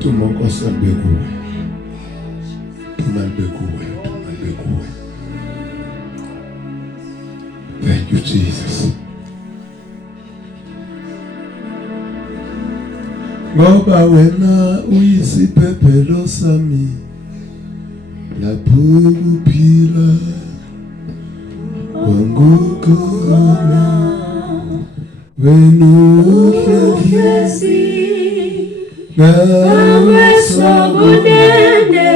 Tumoko sambekuwe. Thank you, Jesus. Ngoba wena uyisiphephelo sami lapho kuphila wangukhona wena uhlezi nawe sokunene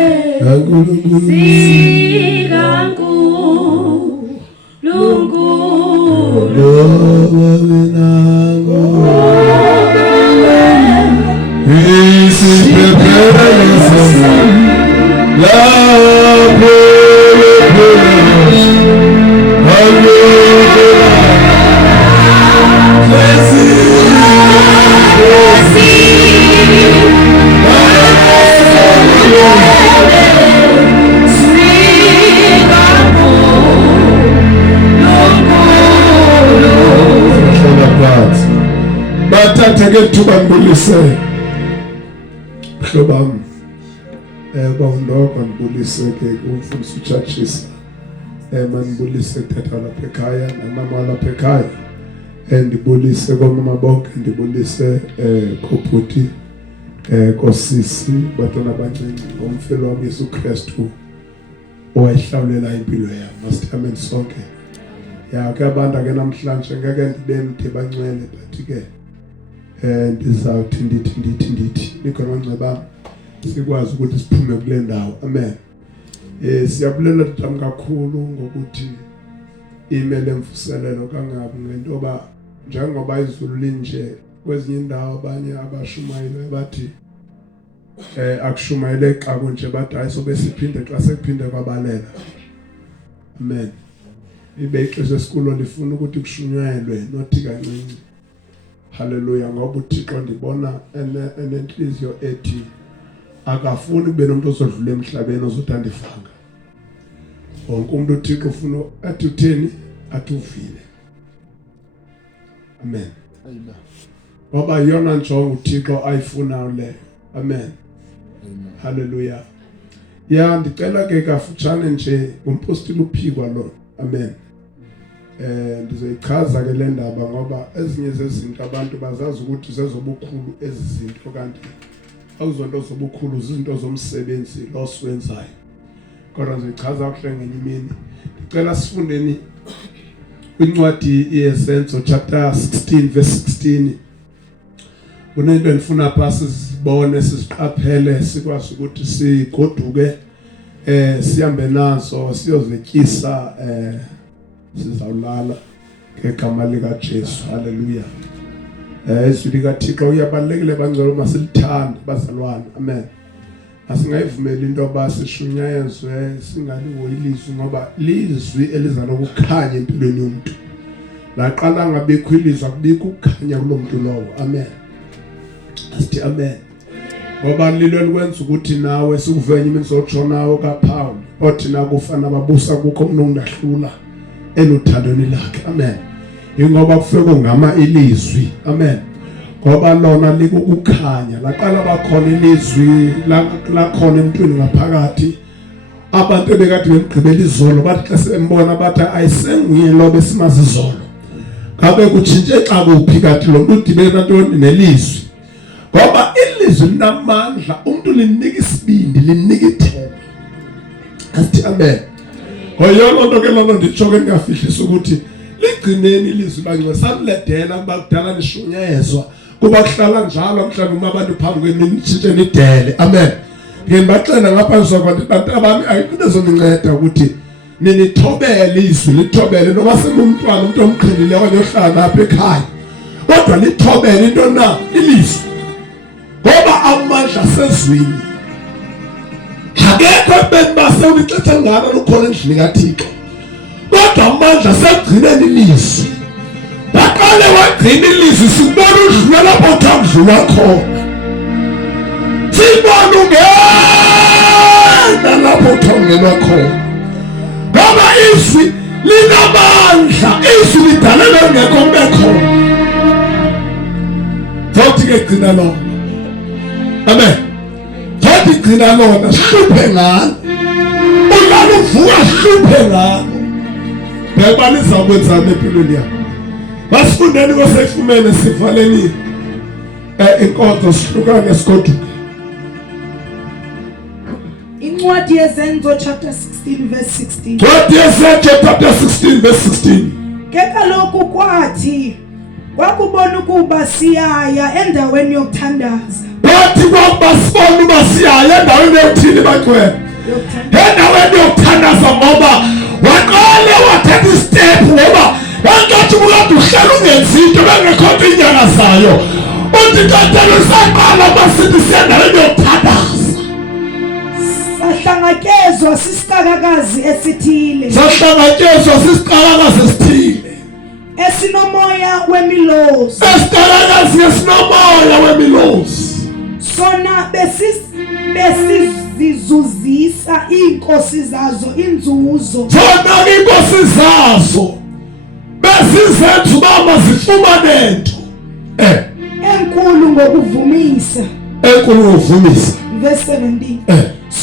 bathatha ke tukambulise mhlobam bawundoka ngibulise ke kumfundisi uChurchisa manibulise tata lapha ekhaya namama lapha ekhaya ndibulise komama bonke ndibulise kophuti kosisi batwana abancinci ngomfelo wami Yesu Kristu owayihlawulela impilo yami masithameni sonke ya ke abantu ke namhlanje ngeke ndibe mthe bancwele but ke ndizawuthi ndithi nikhona nceba sikwazi ukuthi siphume kule ndawo amen. Siyabulela tata kakhulu ngokuthi imele mvuselelo kangabi ngentoba njengoba izulu linje kwezinye indawo abanye abashumayile bathi akushumayele xa kunje bathi ayisobe siphinde xa sekuphinde kwabalela amen. Ibe ixesha esikulo lifuna ukuthi kushunyayelwe nothi kancinci. Haleluya ngoba uThixo ndibona enenhliziyo ethi akafuni kube nomuntu ozodlula emhlabeni ozothandifanga. Wonke umuntu uThixo ufuna athi utheni athi uvile. Amen. Amen. Ngoba yona njongo uThixo ayifuna leyo. Amen. Amen. Haleluya. Ya ndicela ke kafutshane nje umpostile uPhikwa lo. Amen. Ndizoyichaza ke le ndaba ngoba ezinye zezinto abantu bazazi ukuthi zezobukhulu ezizinto kanti awuzonto zobukhulu izinto zomsebenzi losiwenzayo. Kodwa ngizoyichaza kuhle ngenye imini. Ngicela sifundeni kwincwadi yeSenzo chapter 16 verse 16. Kunento endifuna phasi sibone siziqaphele sikwazi ukuthi sigoduke sihambe nazo siyozetyisa sizawulala ngegama lika Jesu. Haleluya. Izwi lika Thixo uyabalekile bangcwele masilithande bazalwane. Amen. Asingayivumeli into basishunyayezwe singalihoyi ilizwi ngoba lizwi eliza lokukhanya empilweni yomuntu. Laqala ngabikho ilizwi akubikho ukukhanya kulomuntu lowo. Amen. Asithi amen. Ngoba lilo elikwenza ukuthi nawe sikuvenye imisotsho nawo kaPaul othi nakufana babusa kukho umuntu ongahlula eluthandweni lakhe. Amen. Ingoba kufike ngama ilizwi. Amen. Ngoba lona likukukhanya laqala bakhona ilizwi lakhona emntwini ngaphakathi. Abantu bekade bemgqibela izolo bathi xa sembona bathi ayisenguye lo besimazi izolo. Ngabe kutshintshe xa kuphi kathi lo muntu udibene nantoni nelizwi. Ngoba ilizwi linamandla umuntu linika isibindi linika ithemba. Asithi amen. Ngoyona nto ke lona nditsho ke ngingafihlisa ukuthi ligcineni ilizwi bangcwele samledela kuba kudala nishunyezwa kuba kuhlala njalo mhlawumbe uma abantu phambi kwenu nitshintshe nidele. Amen. Ngibaxela ngapha sokwathi abantu abami ayikunezoniceda ukuthi ninithobele izwi lithobele noma semumntwana umuntu omqhinile oyohlala lapha ekhaya. Kodwa lithobele into na ilizwi. Ngoba amandla sezwini. Akekho bembase ulixethe ngalo lukhona endlini kaThixo. Kodwa amandla segcineni ilizwi. Baqale wagcina ilizwi sibona udlula lapho uthakudlula khona. Sibona ungena lapho uthongelwa khona. Ngoba izwi linamandla, izwi lidalelwe ngekho bekhona. Futhi ke gcina lo. Amen. esigcina lona sihluphe ngalo. Ulala uvuka sihluphe ngalo. Bhekbalisa ukwenzani empilweni yakho. Basifundeni kwasefumene sivaleni inkonzo sihlukane sigoduke. Incwadi yezenzo chapter 16 verse 16. Incwadi yezenzo chapter 16 verse 16. Ke kaloku kwathi kwakubona ukuba siyaya endaweni yokuthandaza. Bathi kwabasibona uba siyaya endaweni yokuthini baqwele. Endaweni yokuthandaza ngoba waqale wathatha istep ngoba engathi ukade uhlala ungenzi into bengekho inyanga zayo. Uthi tatelo saqala basithi sendaweni yokuthandaza. Sahlangatyezwa sisiqakakazi esithile. Sahlangatyezwa sisiqakakazi esithile. Esinomoya wemilozi. Esiqakakazi esinomoya wemilozi. Sona besizizuzisa iinkosi zazo inzuzo. Sona iinkosi zazo besizenza uba mazifumane nto. Enkulu ngokuvumisa. Enkulu ngokuvumisa. Verse 17.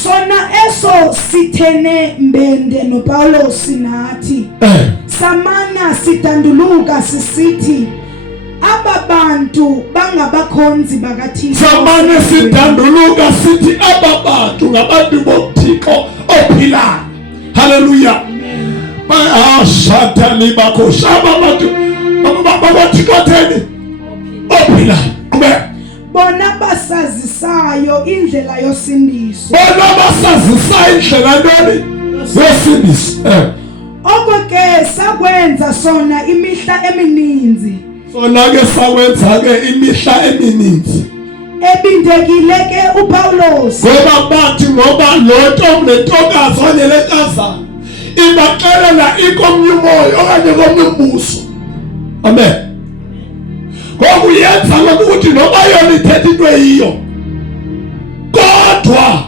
Sona eso sithene mbende noPaulos nathi. Samana sidanduluka sisithi aba bantu bangabakhonzi bakaThixo. Samana sidanduluka sithi aba bantu ngabantu boThixo ophilayo. Hallelujah. Bayashatha bakho shaba bantu babathixo theni ophilayo. Qhubeka. Bona basazisayo indlela yosindiso. Bona basazisayo indlela ntoni yosindiso. Okwake sakwenza sona imihla emininzi. Sona ke sakwenza ke imihla emininzi. Ebindekile ke uPaulos. Ngoba bathi ngoba lo ntombi nentokazi okanye lenkazana ibaxelela ikomnye umoya okanye komnye umbuso. Amen. Ngoba uyenza lokho ukuthi noba yona ithetha into eyiyo kodwa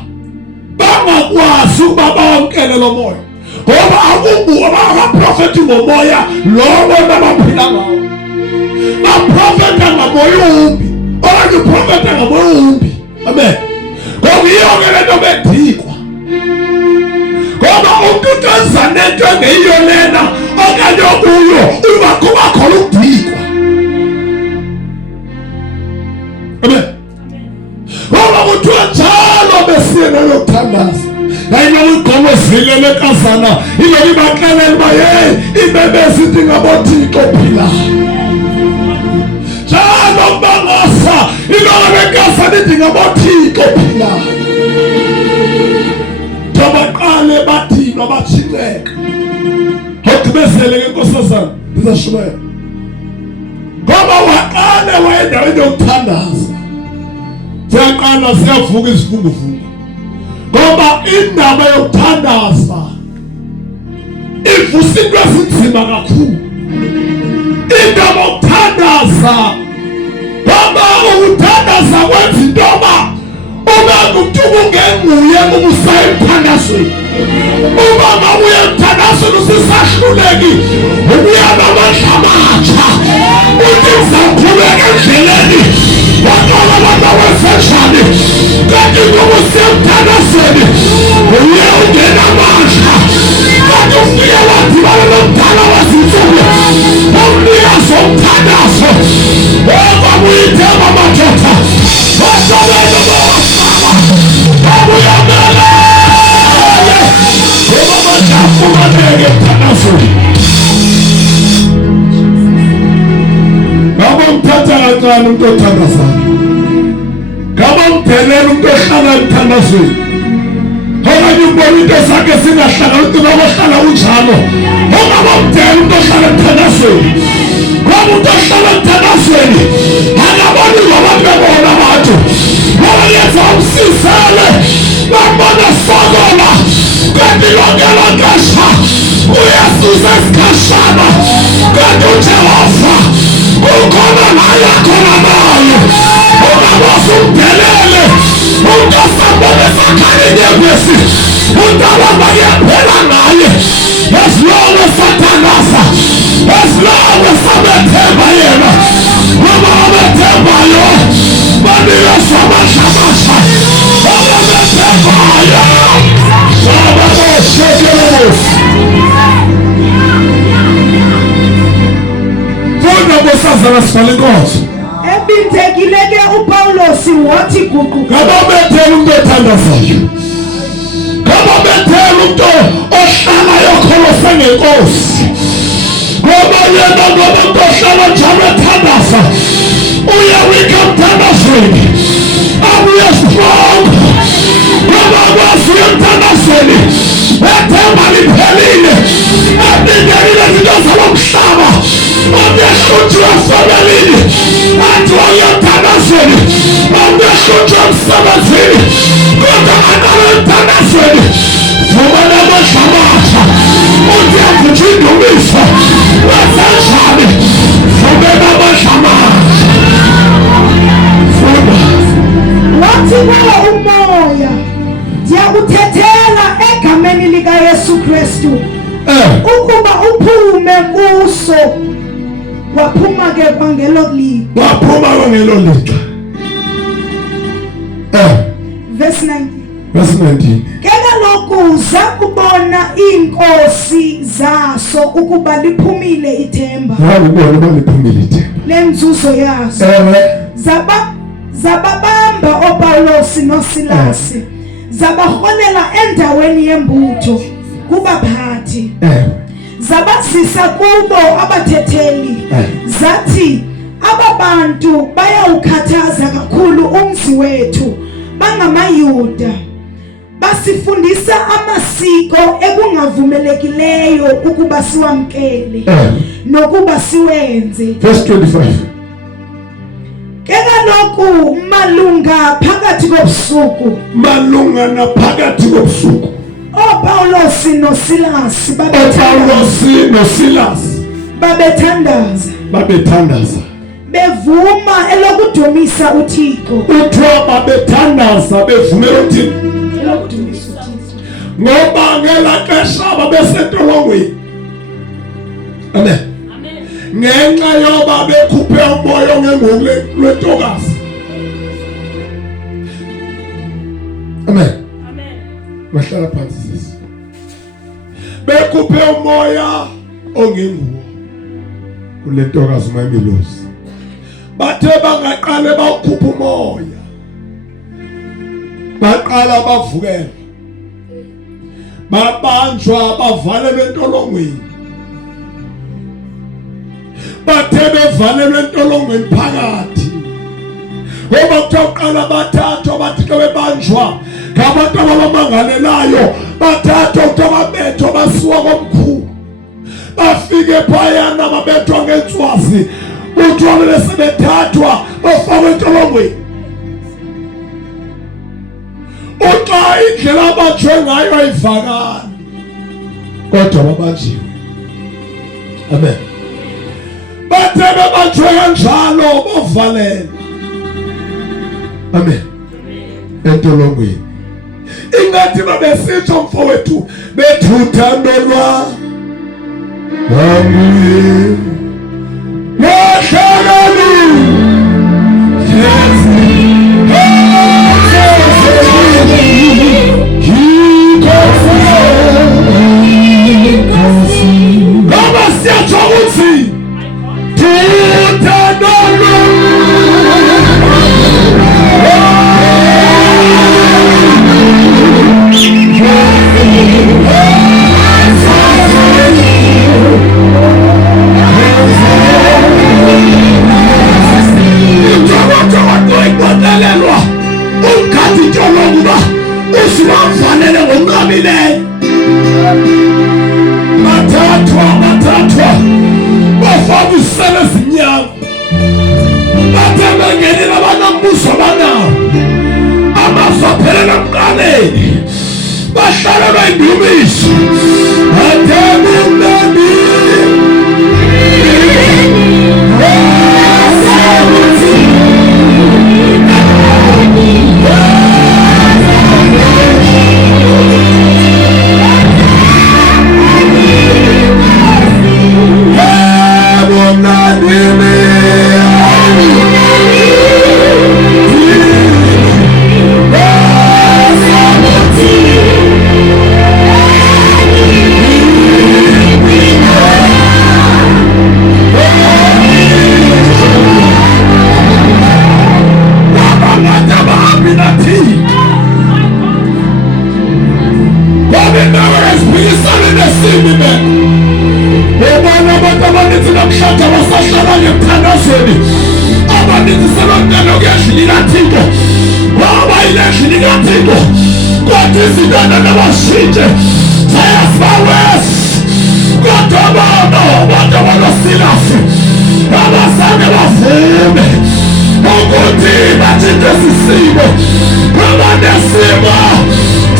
bangakwazi ukuba bawamkele lo moya. Ngoba akunguwo abaprofethi ngomoya lowo abaphila ngawo. Baprofetha ngamoya umbi okanye uprofetha ngamoya umbi. Amen. Ngoba iyo ke lento bedikwa. Ngoba umuntu ukenza nento engeyiyo lena okanye okuyo uba kuba khona ukudikwa. Amen. Ngoba kuthiwa njalo besiyena lokuthandaza. Nayilo igqomo zile lenkazana ilo libaxelela uba hey ibebezi ndingabothixo ophilayo. Njalo bangasa ilo lenkazana ndingabothixo ophilayo. Tabaqale bathina batshileka. Hokubezele ke nkosazana ndizashubela. Ngoba waqale wayendaweni yokuthandaza. Siyaqala siyavuka isifungufungu. Ngoba indaba yokuthandaza ivusa into ezinzima kakhulu. Indaba yokuthandaza ngoba ukuthandaza kwenza into yoba uma ngumuntu ungenguye umusayo emthandazweni. Uma ngabuye emthandazweni usisahluleki ubuya namandla amatsha. Uthi ngizaqhubeka endleleni waqala abantu awesenjani kanti ngoba usemthandazweni uye ungena amandla. Kanti ufike wadibana nomdala wazinsuku umnikazi womthandazo okwakuyithemba madoda wasobela bowasaba wabuyamele ngoba bajafumaneke emthandazweni. Ngabo mthatha kancane umuntu othandazayo. Ngabo mdelela umuntu ohlala emthandazweni. Okanye ubona into zakhe zingahlala umuntu ohlala unjalo. Ongabo mdela umuntu ohlala emthandazweni. Ngoba umuntu ohlala emthandazweni akaboni ngabantu bebona abantu. Ngoba yenza umsizele babona sokola kanti lonke longasha uyasusa isikhashana kanti uJehova ukhona naye akhona naye. Ungabose umbelele umuntu osambone sakhane nyembesi umuntu abamba kuyaphela naye. As long as sathandaza, as long as abethemba yena ngoba abethembayo banikeza amandla amasha. Abethemba Ngicela sivale inkonzo. Ebintekileke uPaulos wathi guqu. Ngaba bethela umuntu ethandazayo. Ngaba bethela umuntu ohlala yokholose ngenkosi. Ngoba yena ngoba ohlala njalo ethandaza. Uyawika emthandazweni. Abuye strong. Ngoba kwazi emthandazweni. Ethemba liphelile. Abingelile izinto zalomhlaba. Omeshutshwa family. Athi wayemthandazweni. Omeshutshwa emsebenzini. Kodwa analo emthandazweni. Vumela amashamasha. Uthi avutshe indumiso. Wasenjani. Vumela amashamasha. Wathi kuwo umoya, ndiyakuthethela egameni lika Yesu Kristu ukuba uphume kuso. Waphuma ke kwangelo liqa. Waphuma kwangelo liqa. Verse 19. Verse 19. Ke kaloku zakubona iinkosi zaso ukuba liphumile ithemba. Ngakubona uba liphumile ithemba. Lenzuzo yaso. Zababamba oPaulos noSilasi. Zabaholela endaweni yembutho kubaphathi. Zabasisa kubo abathetheli. Zathi ababantu bayawukhathaza kakhulu umzi wethu bangamayuda. Basifundisa amasiko ekungavumelekileyo ukuba siwamkele nokuba siwenze. Verse 25. Ke kaloku malunga phakathi kobusuku. Malunga naphakathi kobusuku. oPaulos noSilasi babethandaza bevuma elokudumisa uThixo. Uthiwa babethandaza bevumela uThixo ngoba ngela xesha babesentolongweni. Amen. Ngenxa yoba bekhuphe umoya ongenguwo lwentokazi. Amen. Bahlala phansi sisi. Bekhuphe umoya ongenguwo kulentokazi uMamilosi. Bathe bangaqale bawukhupha umoya. Baqala bavukela. Babanjwa bavalelwe entolongweni. Bathe bevalelwe entolongweni phakathi. Ngoba kuqala bathathwa bathi ke bebanjwa ngabantu abamangalelayo. Bathathwa ukubethwa basiwa komkhulu. Bafike phayana babethwa ngenswazi. Uthola lesebethathwa bafakwe entolongweni. Uxa indlela abathwe ngayo ayivakali kodwa babanjiwe. Amen. Bathe bebanjwe kanjalo bavalelwa. Amen. Entolongweni. Ingathi babesitsho mfowethu bethuthando lwa ngamuye nahlali Baba siyatsho ukuthi thuthando bathathwa bafaka isisele ezinyama. Bathe bengenile abanambuso banawo amazwi aphelela emqaleni. Bahlala bayindumiso bathe umnandi ngathi ngoba nawe esiphikisana nesimo beko ubona abantu abaninzi namhlanje abasahlala ngemthandazweni abaninzi sebantana kuyadlila ikathixo ngoba ilendlini ikathixo kodwa izinto nabashintshe sayasibawesi kodwa abantu abanosilasi abazange bavume ukuthi bathinte sisimo ngoba nesimo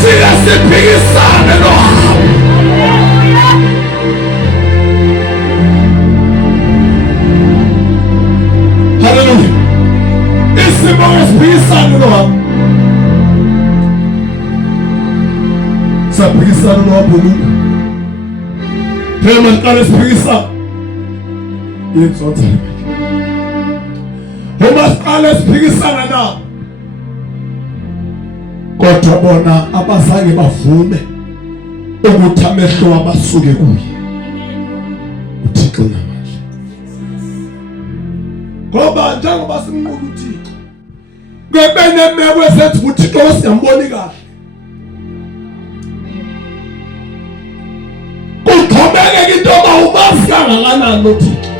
siyasiphikisane nohawu. Haleluya. Isimo esiphikisane nohawu. Saphikisana nohawu. Phela ngqala esiphikisana yenzonzana uma siqala esiphikisana nabo kodwa bona abazange bavume ukuthi amehlo abasuke kuye uThixo namandla ngoba njengoba simnqula uThixo ngebenemeko esethu uThixo osiyamboni kahle kuqhubeke into bawumazi kangakanani uThixo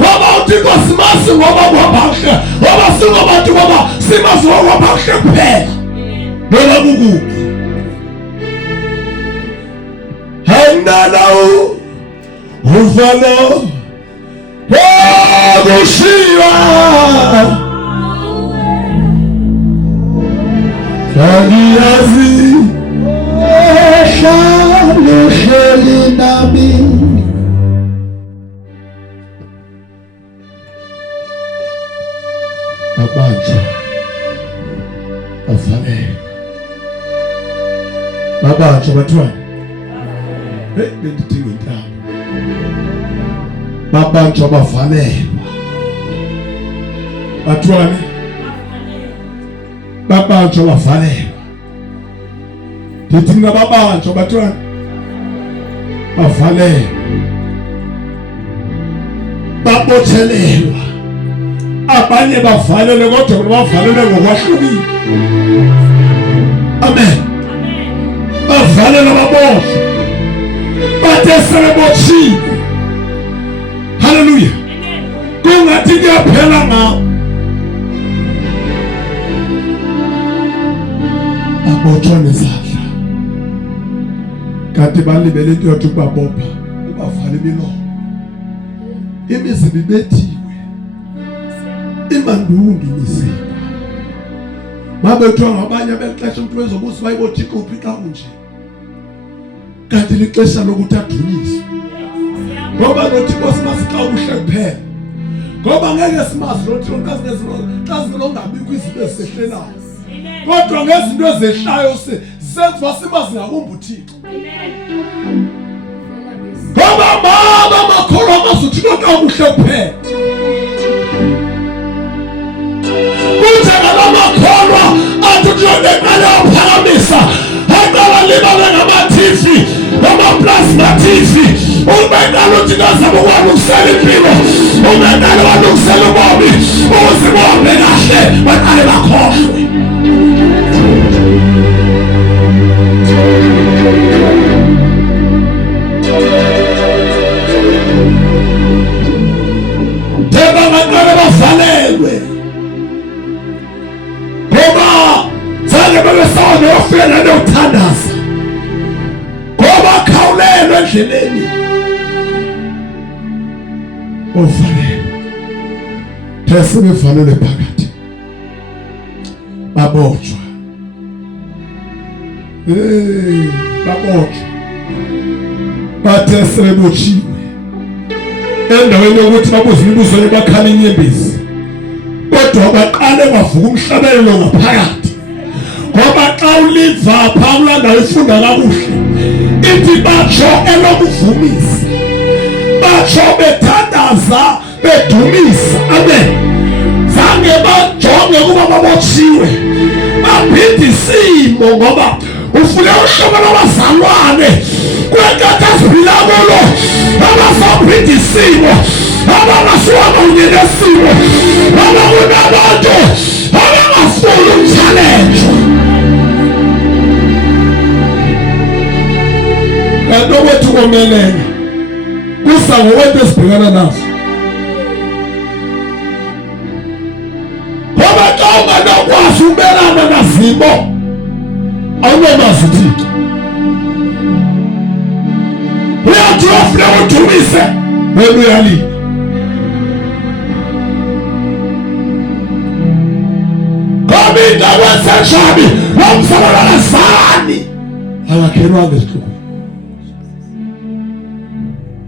ngoba uThixo simazi ngoba kwabahle ngoba singobantu ngoba simazi ngoba kwabahle kuphela noma kukubi hendalawo uvalo kushiwa Yazi Shali nami Abanja Afane Babanja batwana bendidinga intaba Babanja bafane batwana Babanja bafane Ditinga babanja batwana bafane babothelelwa abanye bavalele kodwa bavalele ngokwahlukile. Amen. Bavalele baboshwe bathe sebebotshiwe. Hallelujah. Kungathi kuyaphela ngawo abotshwa nezandla kanti balibele into yokuthi babopha ubavale imilomo imizimba ibethiwe imandungu imizimba babethwa ngabanye bexesha umuntu wezobusi bayibothi kuphi xa kunje kanti lixesha lokuthi adunyiswe ngoba noThixo simazi xa uhle kuphela ngoba ngeke simazi noThixo xa zinongabikho izinto ezisehlelayo kodwa ngezinto ezehlayo senziwa simazi ngakumbi uThixo ngoba baba makholwa amazi uThixo xa uhle kuphela Makholwa athi kuyoneqala uphakamisa aqala libale ngama-TV ngama-plasma TV umeqala uthi ngazama ukwalungisela impilo umeqala walungisela ubomi ukuze bohambe kahle baqale bakhohlwe themba baqale bavalelwe Bebesana yofela nokuthandaza ngoba khawulelwe endleleni ovalele sebevalele phakathi babotshwa babotshwa bathe sebebotshiwe endaweni yokuthi babuze imibuzo ebakhala inyembezi kodwa baqale bavuka umhlabelelo ngaphakathi ngoba xa uliva phawulanda ifunda kakuhle ithi batsho elokuvumisa batsho bethandaza bedumisa amen zange bajonge kuba babotshiwe baphinde isimo ngoba ufune uhlobo lwabazalwane kwenkathi asiphila kulo abasaphinde isimo abangasuka kunye nesimo abakunabantu abangafuni umchallenge ngokwento esibhekana nazo. Ngoba xa unganokwazi umelana nazimo awunomazi uThixo. Uyathi ufuna udumise wena uyalila. Ngoba indaba esenjani lomsabalazani akakhelwanga esihlokweni.